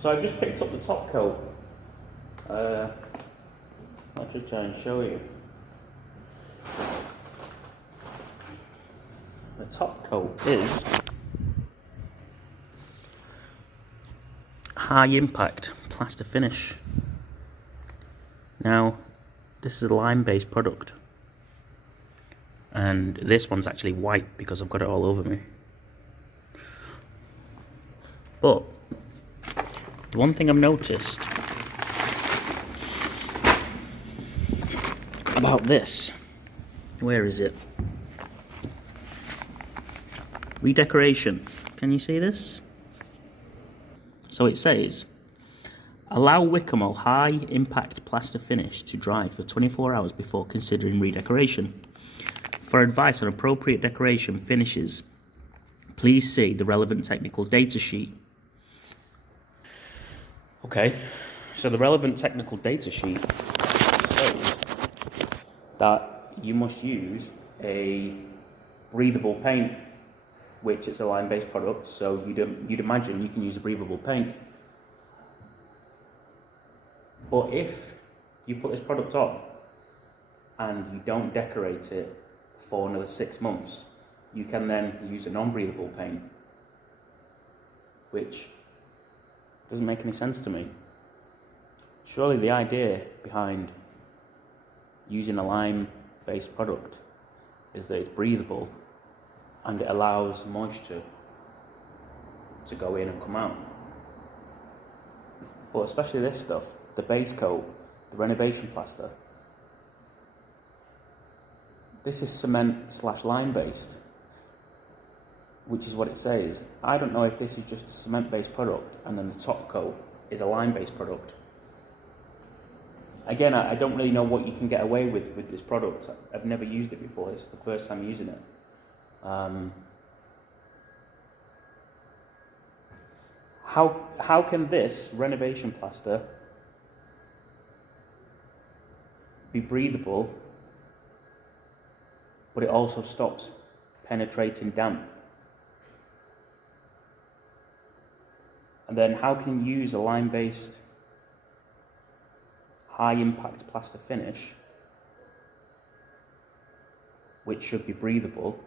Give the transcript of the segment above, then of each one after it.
So I've just picked up the top coat. I'll just try and show you. The top coat is high impact plaster finish. Now, this is a lime-based product, and this one's actually white because I've got it all over me. But the one thing I've noticed about this, where is it? Redecoration. Can you see this? So it says, allow WYKAMOL High Impact Plaster Finish to dry for 24 hours before considering redecoration. For advice on appropriate decoration finishes, please see the relevant technical data sheet. Okay, so the relevant technical data sheet says that you must use a breathable paint, which is a lime-based product, so you'd imagine you can use a breathable paint. But if you put this product on and you don't decorate it for another 6 months, you can then use a non-breathable paint, which doesn't make any sense to me. Surely the idea behind using a lime-based product is that it's breathable and it allows moisture to go in and come out. But especially this stuff, the base coat, the renovation plaster, this is cement / lime based, which is what it says. I don't know if this is just a cement based product and then the top coat is a lime based product. Again, I don't really know what you can get away with this product. I've never used it before. It's the first time using it. How can this renovation plaster be breathable, but it also stops penetrating damp? And then how can you use a lime-based high-impact plaster finish, which should be breathable,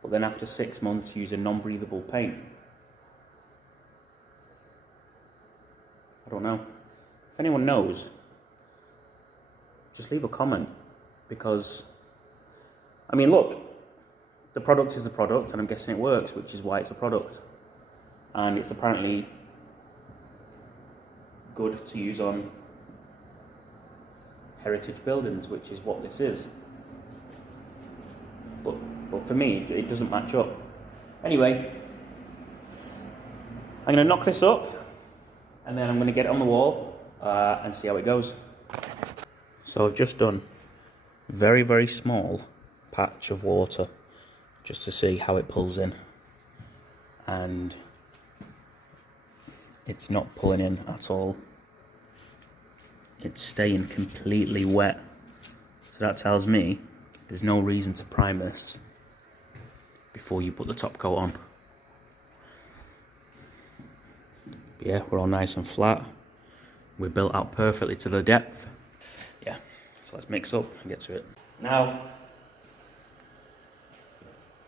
but then after 6 months use a non-breathable paint? I don't know. If anyone knows, just leave a comment, because, I mean, look, the product is the product, and I'm guessing it works, which is why it's a product. And it's apparently good to use on heritage buildings, which is what this is. But for me, it doesn't match up. Anyway, I'm going to knock this up, and then I'm going to get it on the wall and see how it goes. So I've just done a very, very small patch of water just to see how it pulls in. And it's not pulling in at all. It's staying completely wet. So that tells me there's no reason to prime this before you put the top coat on. But yeah, we're all nice and flat. We're built out perfectly to the depth. Yeah, so let's mix up and get to it. Now,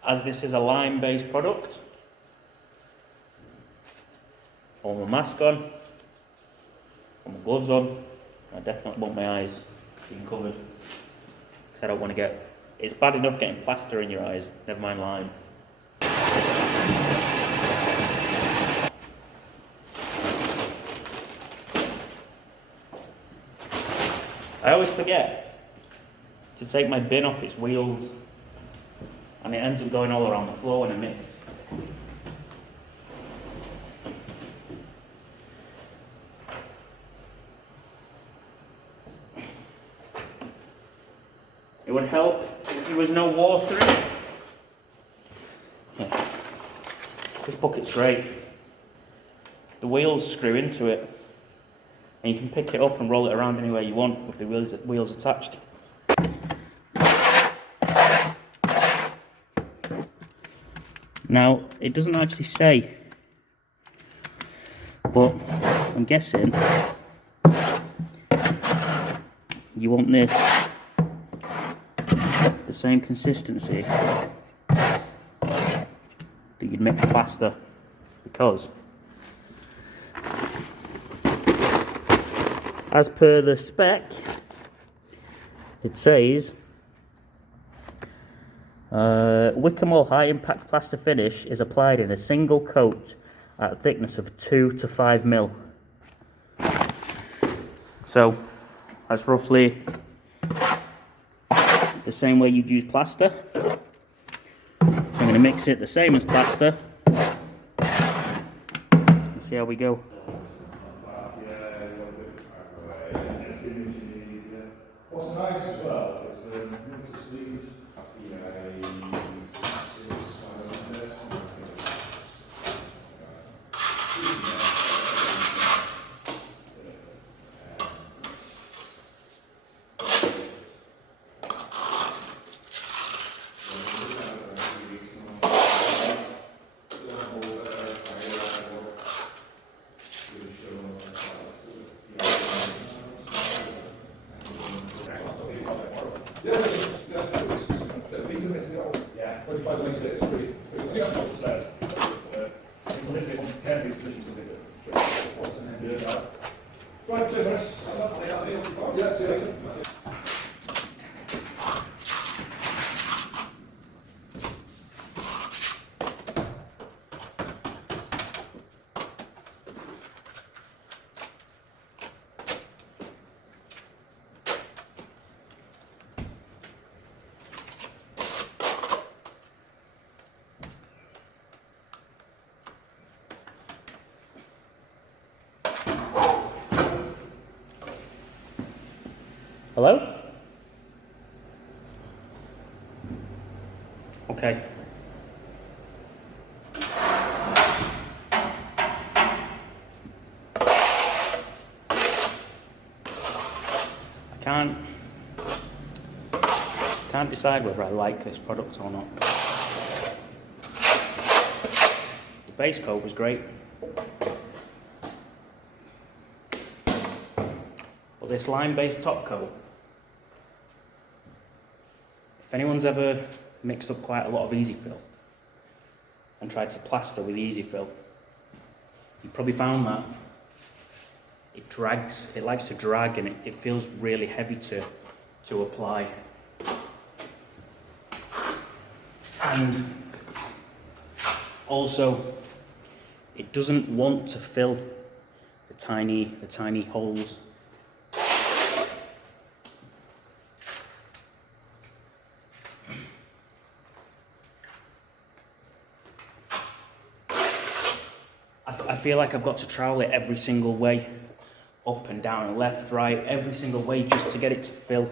as this is a lime-based product, all my mask on, all my gloves on. I definitely want my eyes being covered, because I don't want to get... It's bad enough getting plaster in your eyes, never mind lime. I always forget to take my bin off its wheels, and it ends up going all around the floor when I mix. It would help if there was no water in it. Yeah. This bucket's great. The wheels screw into it, and you can pick it up and roll it around anywhere you want with the wheels attached. Now, it doesn't actually say, but I'm I'm guessing you want this the same consistency that you'd mix plaster, because as per the spec it says WYKAMOL High Impact Plaster Finish is applied in a single coat at a thickness of 2 to 5 mil. So that's roughly the same way you'd use plaster. I'm going to mix it the same as plaster and see how we go. What's nice as well is the sleeves. Hello? Okay. I can't decide whether I like this product or not. The base coat was great, but this lime-based top coat, if anyone's ever mixed up quite a lot of easy fill and tried to plaster with easy fill, you probably found that it drags, it likes to drag, and it feels really heavy to apply. And also, it doesn't want to fill the tiny holes. I feel like I've got to trowel it every single way, up and down and left, right, every single way, just to get it to fill,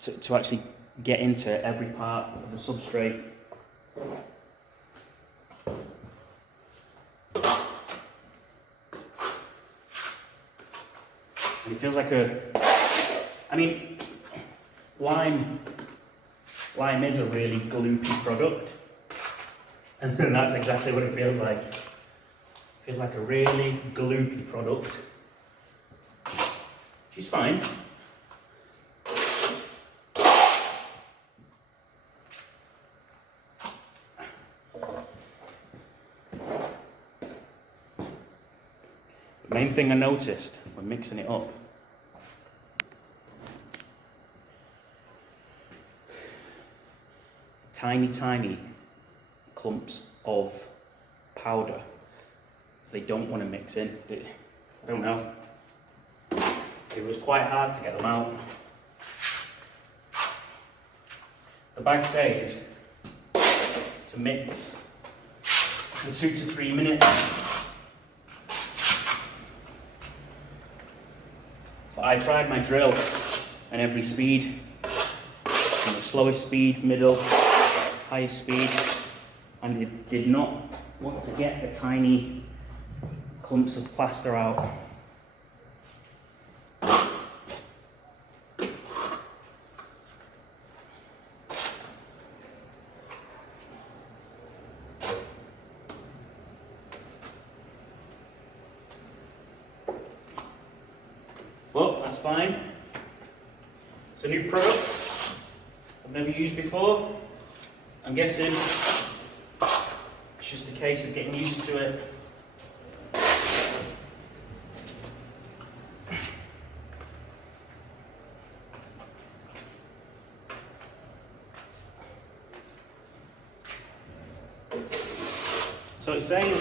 to actually get into every part of the substrate. And it feels like lime is a really gloopy product, and that's exactly what it feels like. It feels like a really gloopy product. She's fine. The main thing I noticed when mixing it up, tiny clumps of powder they don't want to mix in. I don't know. It was quite hard to get them out. The bag says to mix for 2 to 3 minutes. But I tried my drill and every speed, from the slowest speed, middle, highest speed, and it did not want to get the tiny clumps of plaster out. but that's fine. It's a new product I've never used before. I'm guessing it's just a case of getting used to it. So it says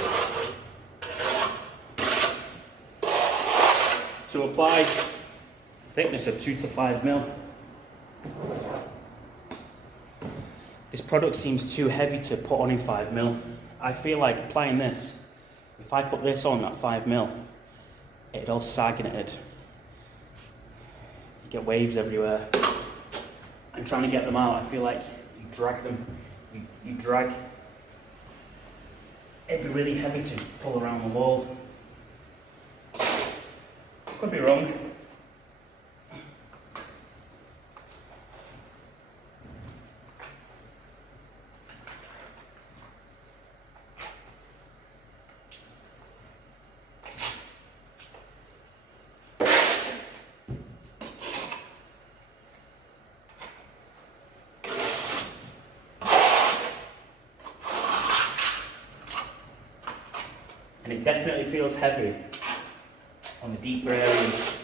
to apply a thickness of 2 to 5 mil. This product seems too heavy to put on in 5 mil. I feel like applying this, if I put this on at 5 mil, it'd all sag and it'd you get waves everywhere. And trying to get them out, I feel like you drag them, you drag. It'd be really heavy to pull around the wall. Could be wrong. And it definitely feels heavy on the deeper areas.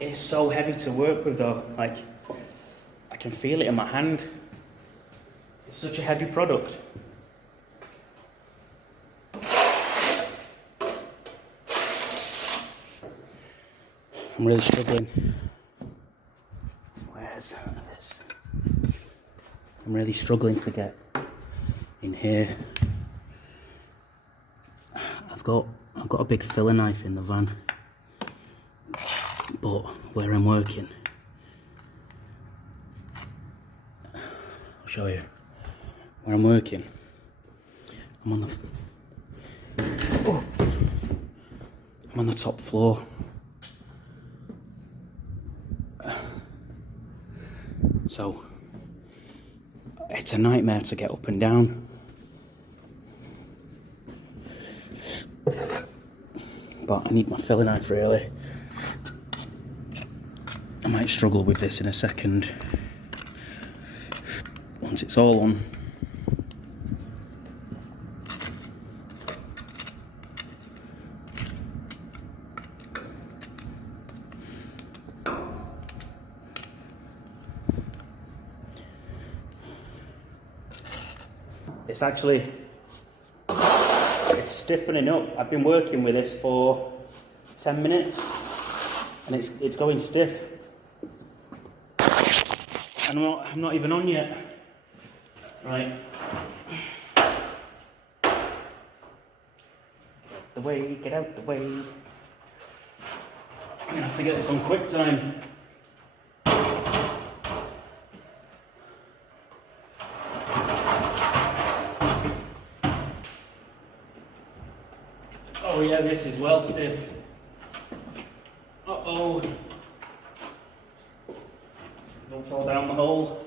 It is so heavy to work with though, like I can feel it in my hand. It's such a heavy product. I'm really struggling. Where's this? I'm really struggling to get in here. I've got a big filler knife in the van. But where I'm working, I'll show you. Where I'm working, I'm on the top floor. So it's a nightmare to get up and down. But I need my filler knife really. I might struggle with this in a second. Once it's all on. It's stiffening up. I've been working with this for 10 minutes and it's going stiff. And I'm not even on yet. Right. Get out the way. I'm gonna have to get this on quick time. Oh yeah, this is well stiff. Uh-oh. Don't fall down the hole.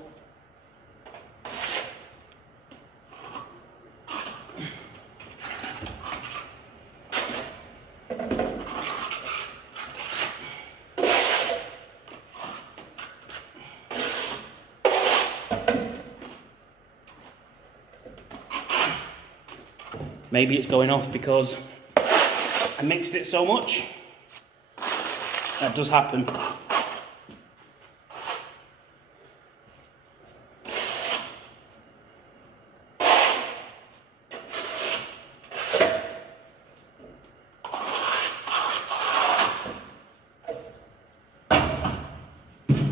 Maybe it's going off because I mixed it so much. That does happen.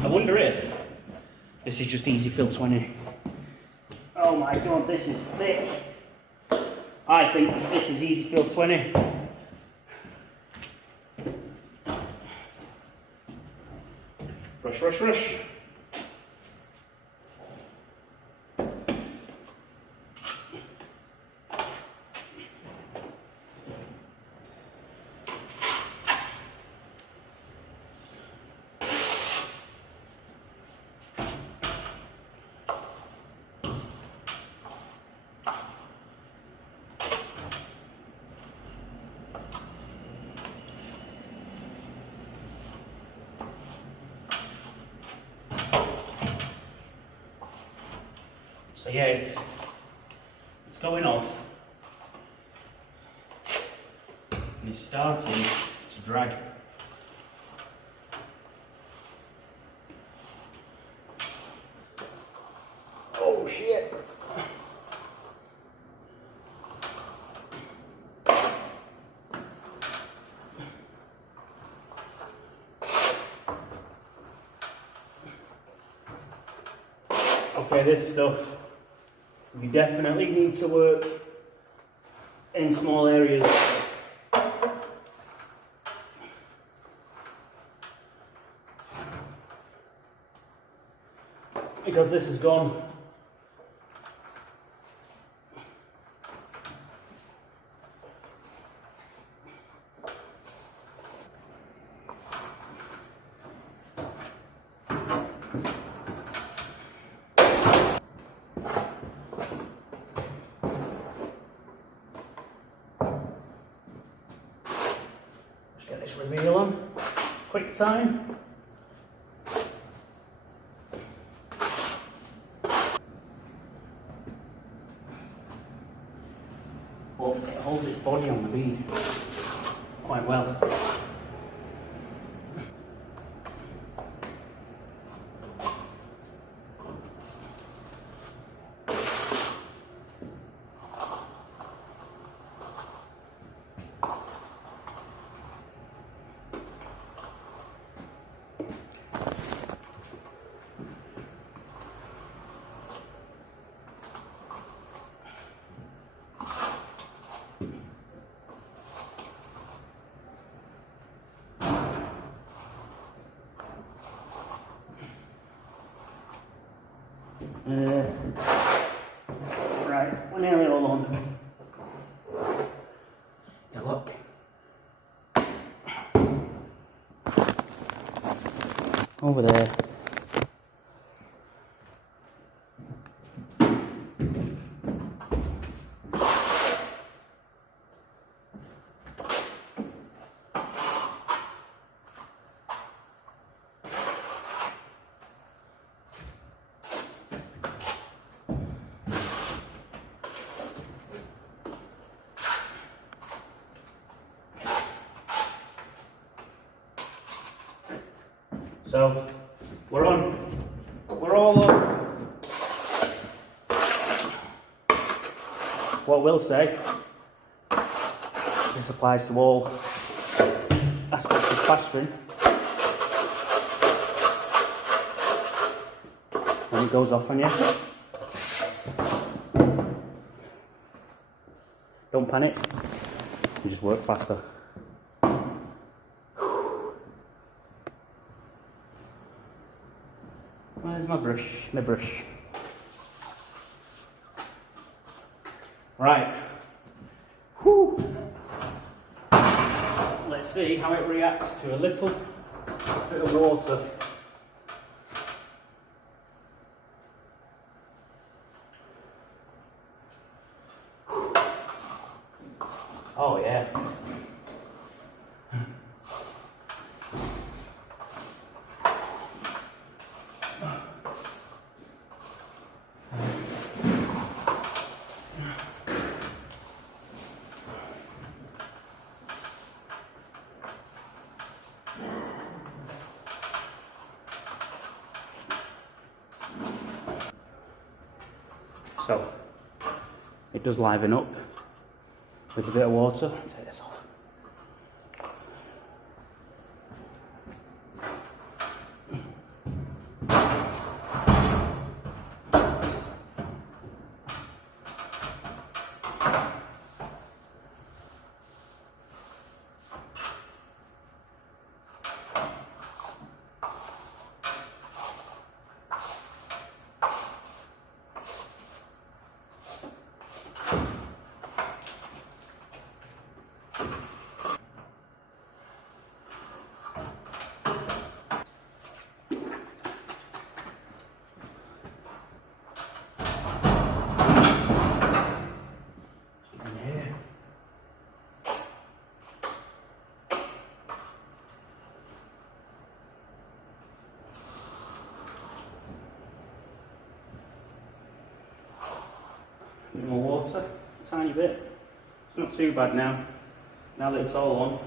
I wonder if this is just easy fill 20. Oh my god, this is thick. I think this is easy fill 20. Rush, rush, rush. So yeah, it's going off and it's starting to drag. Oh shit! Okay, this stuff, you definitely need to work in small areas. Because this is gone. Get this reveal on, quick time. But it holds its body on the bead quite well. Right, we're nearly all on. Yeah, look. Over there. So, we're all on. What we'll say, this applies to all aspects of plastering. When it goes off on you, don't panic, you just work faster. Where's my brush? My brush. Right. Whew. Let's see how it reacts to a little bit of water. Oh yeah. So, it does liven up with a bit of water. Take this off. bit more water, a tiny bit. It's not too bad now. Now that it's all on,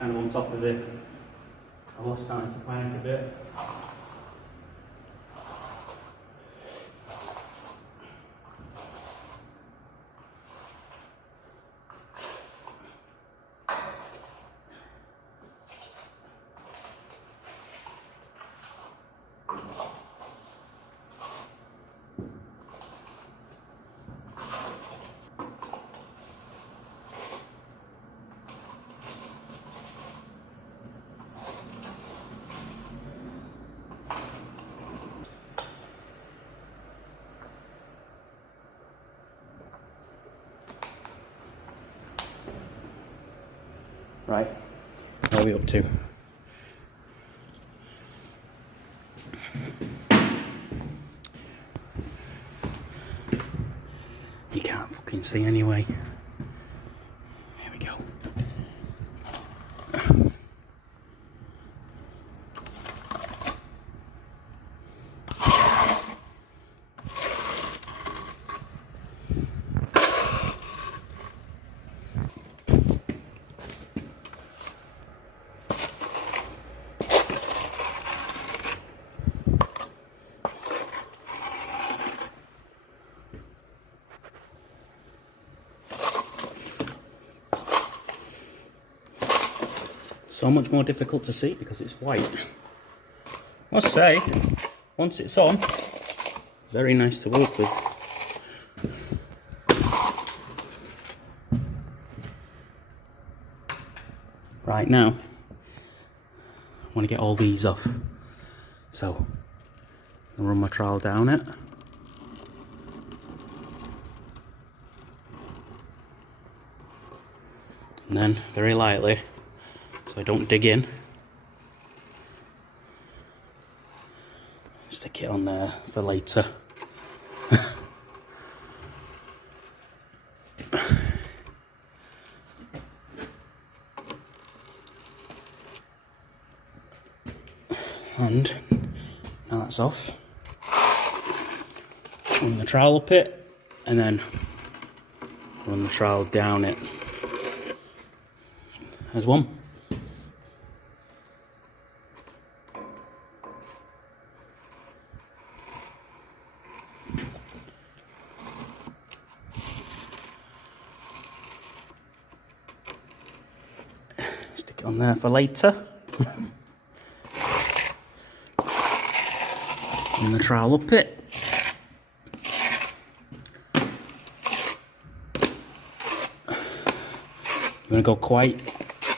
kind of on top of it, I was starting to panic a bit. Right, what are we up to? You can't fucking see anyway. Here we go. So much more difficult to see because it's white. I must say, once it's on, very nice to work with. Right now, I want to get all these off. So, I'll run my trowel down it. And then, very lightly, so I don't dig in, stick it on there for later. And now that's off, run the trowel up it, and then run the trowel down it. There's one. Stick it on there for later. And the trowel up it. You want to go quite,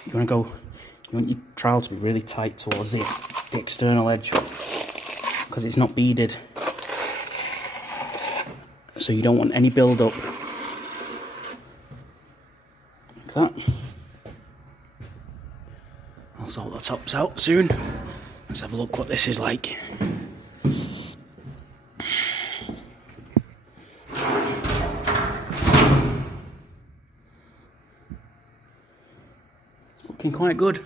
you want your trowel to be really tight towards the external edge because it's not beaded. So you don't want any build up. Like that. I'll sort the tops out soon. Let's have a look what this is like. It's looking quite good.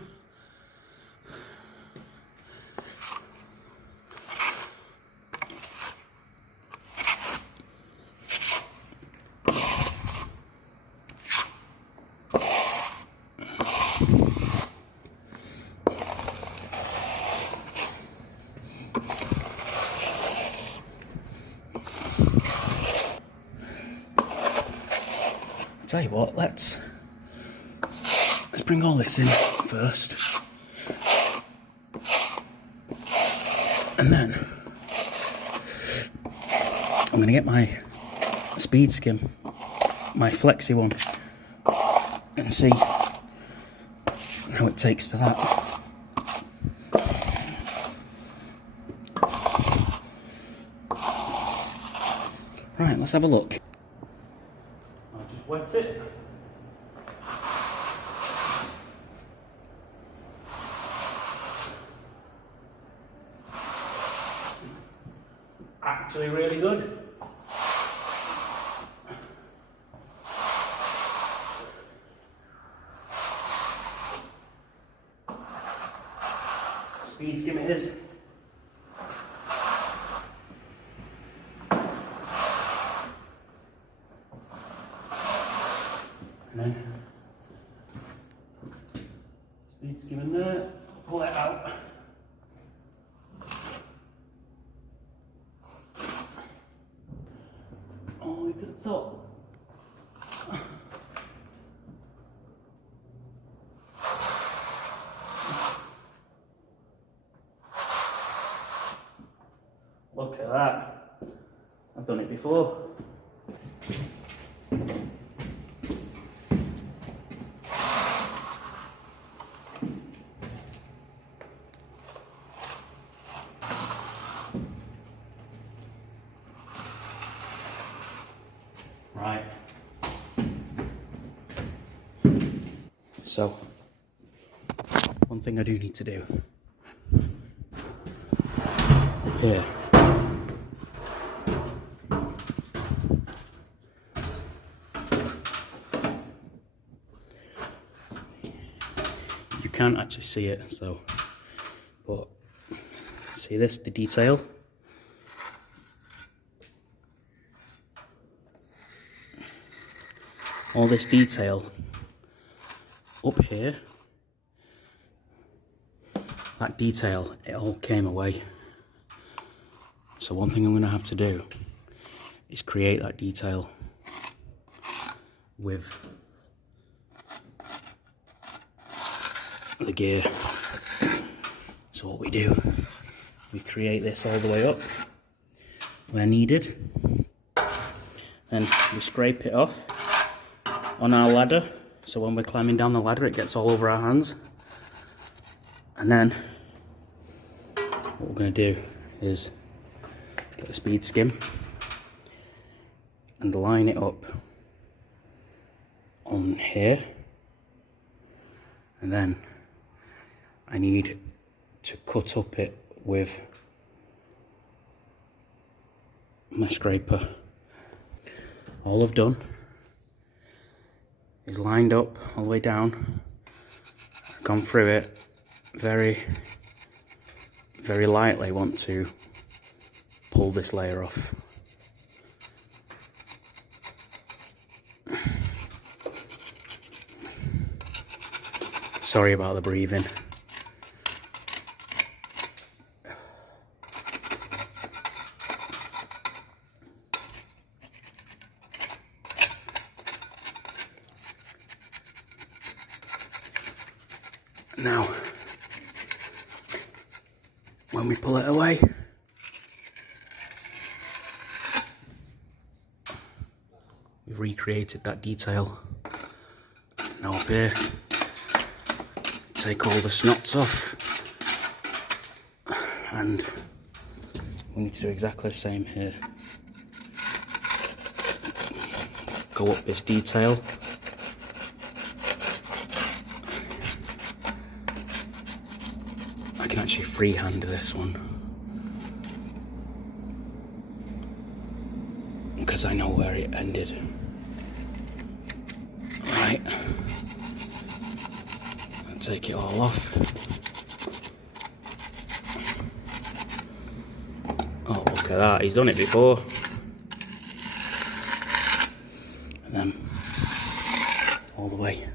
Tell you what, let's bring all this in first, and then I'm going to get my speed skim, my flexi one, and see how it takes to that. Right, let's have a look. I'll just wet it. Actually really good. Speed skim it is. And then speed skim in there, pull it out. All the way to the top. Look at that. I've done it before. Right. So, one thing I do need to do here. You can't actually see it, so, but see this, the detail? All this detail up here, that detail, it all came away. So one thing I'm going to have to do is create that detail with the gear. So what we do, we create this all the way up where needed, then we scrape it off on our ladder, so when we're climbing down the ladder it gets all over our hands. And then what we're going to do is get a speed skim and line it up on here, and then I need to cut up it with my scraper. All I've done is lined up all the way down, gone through it very lightly. Want to pull this layer off. Sorry about the breathing. Now, when we pull it away, we've recreated that detail. Now up here, take all the snots off, and we need to do exactly the same here. Go up this detail. I can actually freehand this one because I know where it ended. Right, I'll take it all off. Oh, look at that, he's done it before. And then all the way,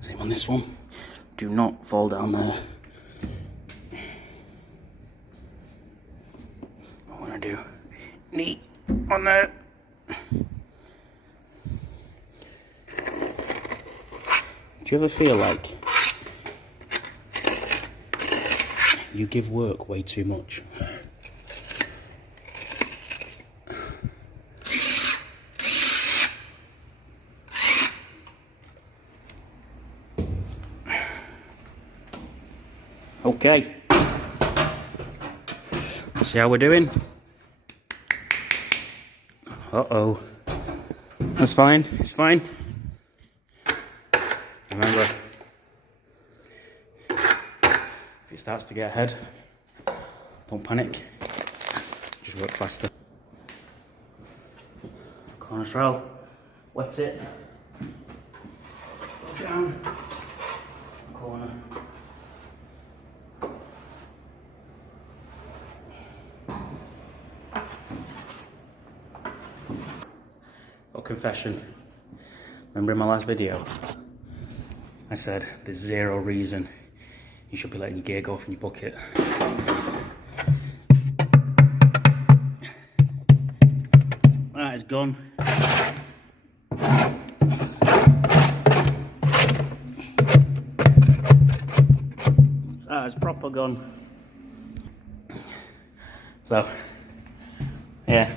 same on this one. Do not fall down there. Do neat on there. Do you ever feel like you give work way too much? Okay, see how we're doing? Uh-oh. That's fine, it's fine. Remember, if it starts to get ahead, don't panic, just work faster. Corner trowel, wet it, go down, corner. Confession, Remember in my last video, I said there's zero reason you should be letting your gear go off in your bucket. That is gone. That is proper gone. So, yeah.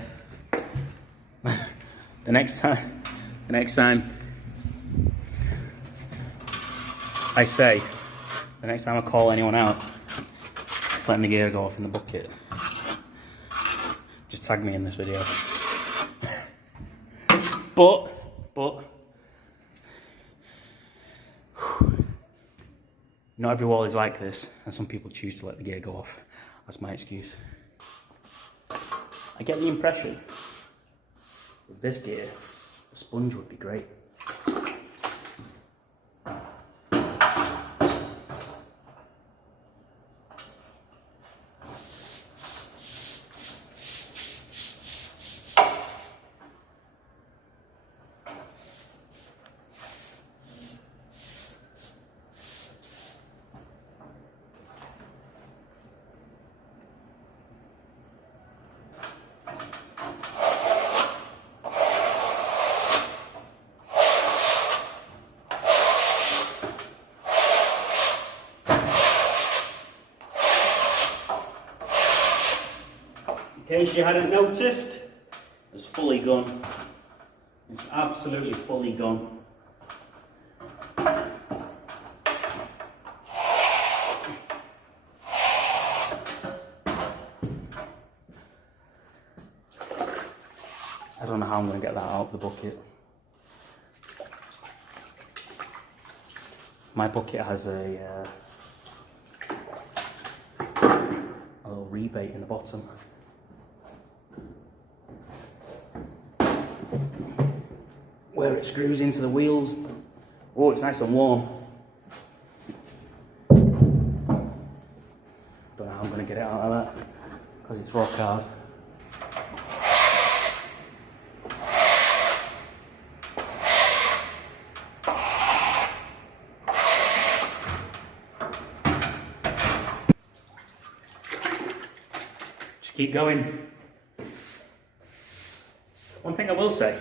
The next time I call anyone out letting the gear go off in the bucket, just tag me in this video. But not every wall is like this, and some people choose to let the gear go off. That's my excuse. I get the impression with this gear, a sponge would be great. In case you hadn't noticed, it's fully gone. It's absolutely fully gone. I don't know how I'm going to get that out of the bucket. My bucket has a little rebate in the bottom. Where it screws into the wheels. Oh, it's nice and warm. Don't know how I'm going to get it out of that because it's rock hard. Just keep going. One thing I will say,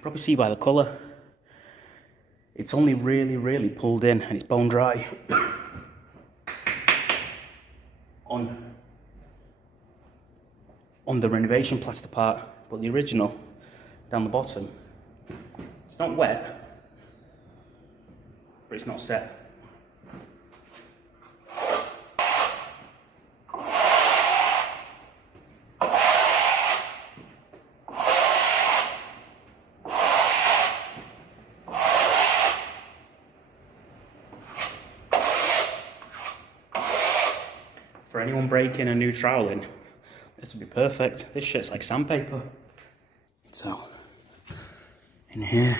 probably see by the colour, it's only really pulled in and it's bone dry on the renovation plaster part, but the original down the bottom, it's not wet, but it's not set. For anyone breaking a new trowel in, this would be perfect. This shit's like sandpaper. So, in here.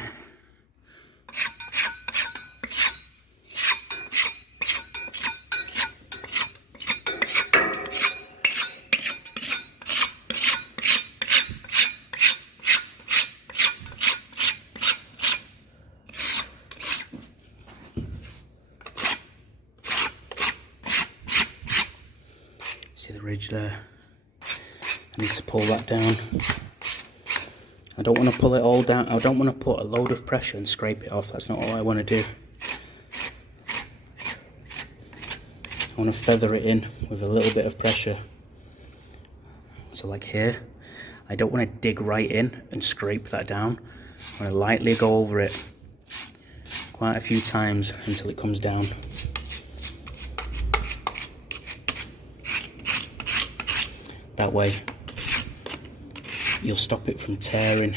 See the ridge there? I need to pull that down. I don't want to pull it all down. I don't want to put a load of pressure and scrape it off. That's not what I want to do. I want to feather it in with a little bit of pressure. So like here, I don't want to dig right in and scrape that down. I want to lightly go over it quite a few times until it comes down. That way, you'll stop it from tearing.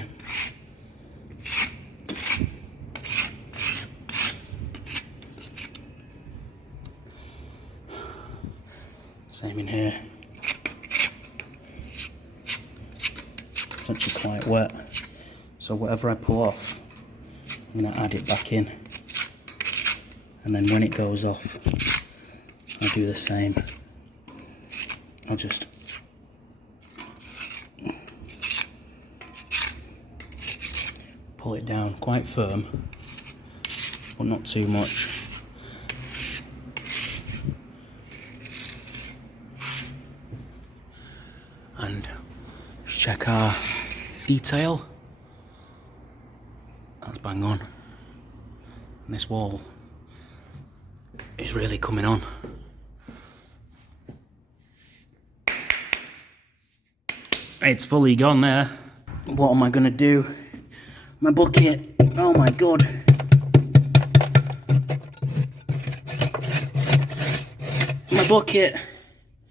Same in here. It's actually quite wet. So whatever I pull off, I'm going to add it back in. And then when it goes off, I'll do the same. I'll just pull it down quite firm, but not too much. And check our detail. That's bang on. And this wall is really coming on. It's fully gone there. What am I gonna do? My bucket. Oh my god. My bucket.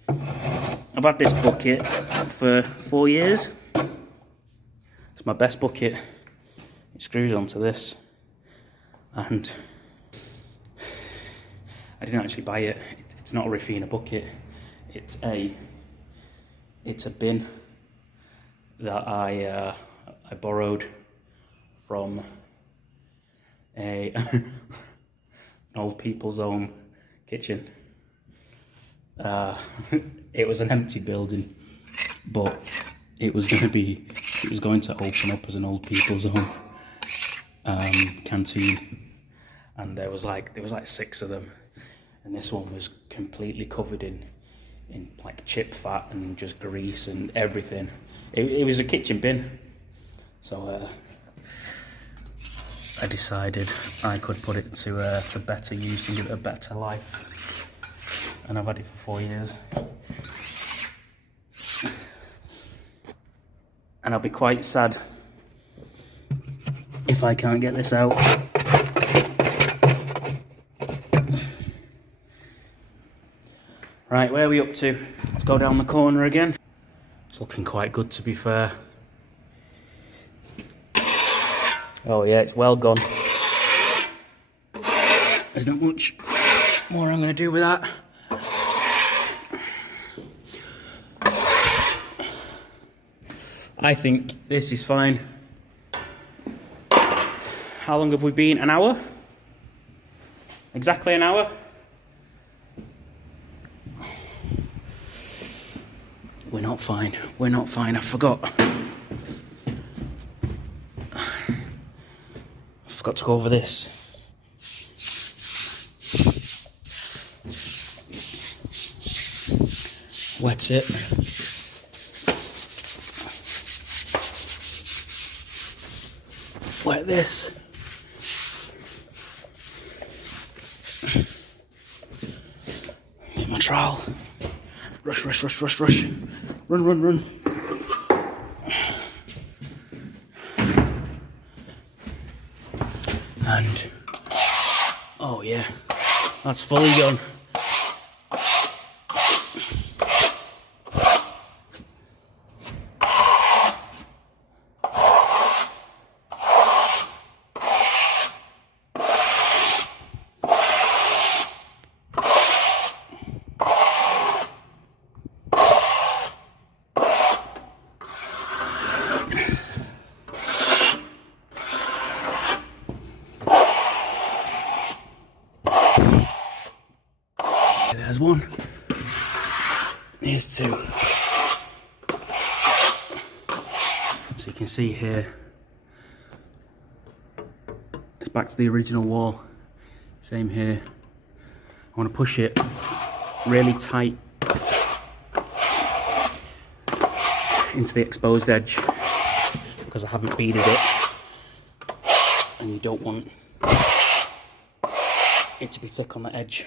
I've had this bucket for 4 years. It's my best bucket. It screws onto this. And I didn't actually buy it. It's not a Rafina bucket. It's a bin that I borrowed from an old people's home kitchen. It was an empty building, but it was going to open up as an old people's home canteen, and there was like 6 of them, and this one was completely covered in like chip fat and just grease and everything. It was a kitchen bin, so I decided I could put it to better use and give it a better life, and I've had it for 4 years. And I'll be quite sad if I can't get this out. Right, where are we up to? Let's go down the corner again. It's looking quite good, to be fair. Oh yeah, it's well gone. There's not much more I'm going to do with that. I think this is fine. How long have we been? An hour? Exactly an hour? We're not fine. We're not fine. I forgot to go over this. Wet it. Wet this. Get my trowel. Rush, rush, rush, rush, rush. Run, run, run. And, oh yeah, that's fully gone. There's one. Here's 2. So you can see here, it's back to the original wall. Same here. I want to push it really tight into the exposed edge because I haven't beaded it, and you don't want it to be thick on the edge.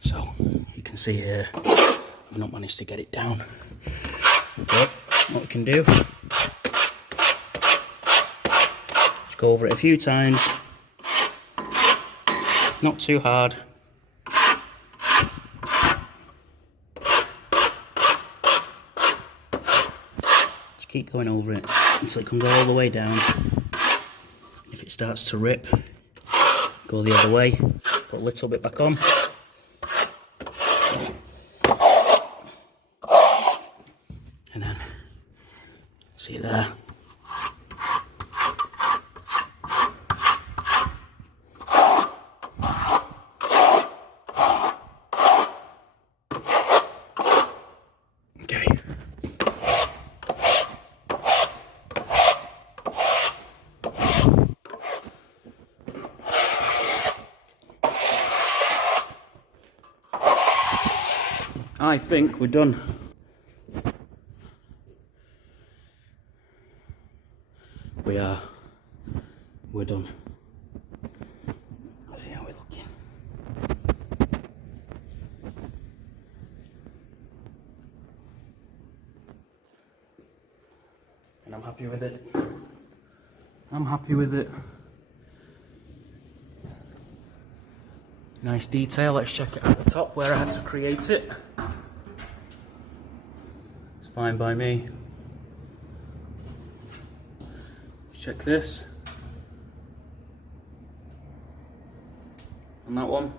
So you can see here, I've not managed to get it down, but what we can do, just go over it a few times, not too hard. Just keep going over it until it comes all the way down. If it starts to rip, go the other way, put a little bit back on. And then, see there. Okay, I think we're done. We're done. Let's see how we're looking. And I'm happy with it. I'm happy with it. Nice detail. Let's check it at the top where I had to create it. It's fine by me. Let's check this. And that one.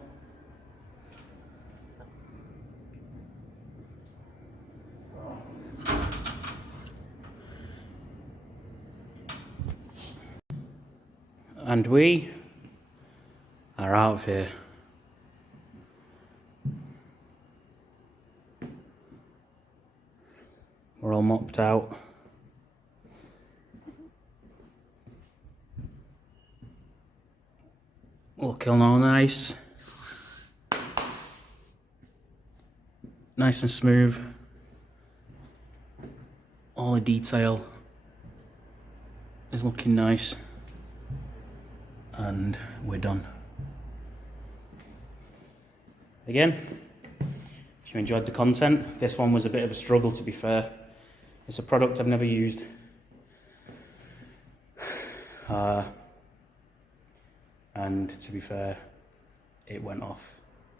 And we are out of here. We're all mopped out. Looking all nice. Nice and smooth. All the detail is looking nice. And we're done. Again, if you enjoyed the content, this one was a bit of a struggle, to be fair. It's a product I've never used. And to be fair, it went off.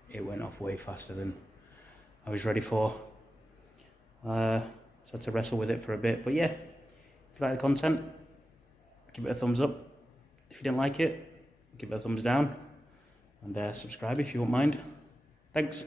It went off way faster than I was ready for. So I had to wrestle with it for a bit. But yeah, if you like the content, give it a thumbs up. If you didn't like it, give it a thumbs down. And subscribe if you won't mind. Thanks.